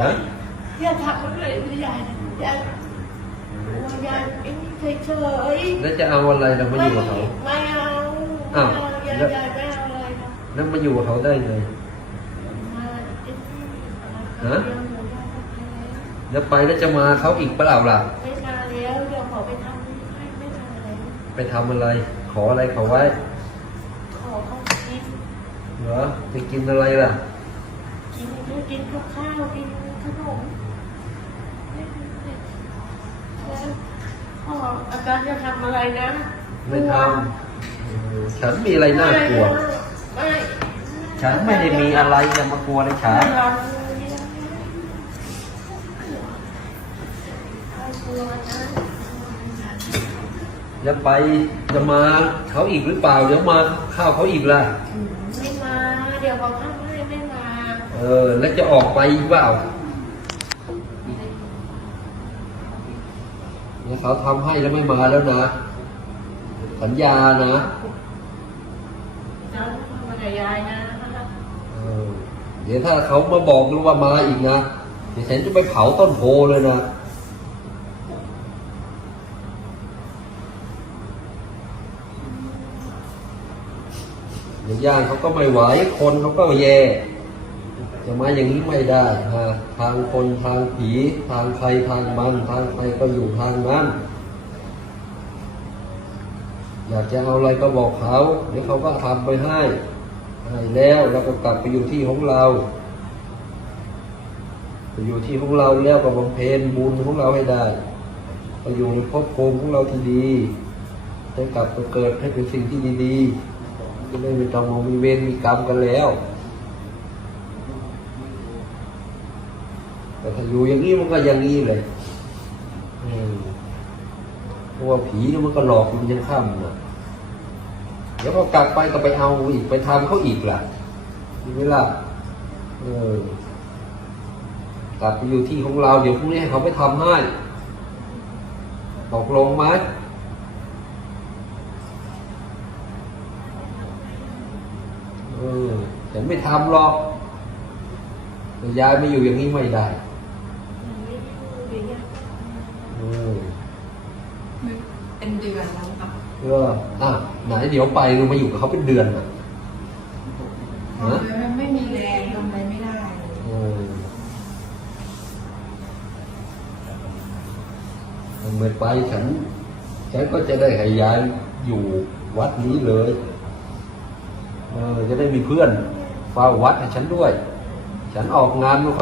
นะอย่าทำอะไรไม่ยายยายยายเอ็งเฉยเฉยแล้วจะเอาอะไรเรามาอยู่กับเขาไม่เอาอ้าวยายยายไม่เอาอะไรนะแล้วมาอยู่กับเขาได้ไงเอ็งฮะแล้วไปแล้วจะมาเขาอีกเปล่าล่ะไม่มาแล้วเดี๋ยวขอไปทำไม่มาแล้วไปทำอะไร ขออะไรเขาไว้ขอเขากินเหรอไปกินอะไรล่ะ กินกินกับข้าวกินขนมแล้วพ่ออาจารย์จะทำอะไรนะไม่ทำเออฉันมีอะไรน่ากลัว ไม่ฉันไม่ได้มีอะไรจะมากลัวเลยฉันไม่กลัวนะแล้วไปจะมาเขาอีกหรือเปล่าเดี๋ยวมาข้าวเขาอีกล่ะ เออ แล้วจะออกไปอีกเปล่าเนี่ยเขาทำให้แล้วไม่มาแล้วนะ สัญญานะเจ้าทำอะไรยายนะเออเดี๋ยวถ้าเขามาบอกรู้ว่ามาอีกนะเดี๋ยวฉันจะไปเผาต้นโพเลยนะเดี๋ยวย่างเขาก็ไม่ไหวคนเขาก็แย่ จะมาอย่างนี้ไม่ได้ฮะทางคนทางผีทางใครทางมันทางใครก็อยู่ทางนั้นอยากจะเอาอะไรก็บอกเขาเดี๋ยวเขาก็ทำไปให้ให้แล้วแล้วก็กลับไปอยู่ที่ของเราไปอยู่ที่ของเราแล้วก็บำเพ็ญบุญของเราให้ได้ไปอยู่ในภพภูมิของเราที่ดีได้กลับไปเกิดให้เป็นสิ่งที่ดีๆจะได้ไม่ต้องมามีเวรมีกรรมกันแล้ว แต่ถ้าอยู่อย่างนี้มันก็อย่างนี้เลยเพราะว่าผีนี่มันก็หลอกมันยังค่ำนะเดี๋ยวพอกลับไปก็ไปเอาอีกไปทำเขาอีกล่ะมีไหมล่ะเออกลับไปอยู่ที่ของเราเดี๋ยวพรุ่งนี้เขาไปทำให้ตกลงไหมเออฉันไม่ทำหรอกยายไม่อยู่อย่างนี้ไม่ได้ ออเป็นเดือนแล้วค่ะเอออะไหนเดี๋ยวไปเรามาอยู่กับเขาเป็นเดือนอะฮะมันไม่มีแรงทำอะไรไม่ได้เออเมื่อไปฉัน ฉันก็จะได้ให้ยายอยู่วัดนี้เลย เออ จะได้มีเพื่อนเฝ้าวัดให้ฉันด้วย ฉันออกงานไม่ค่อย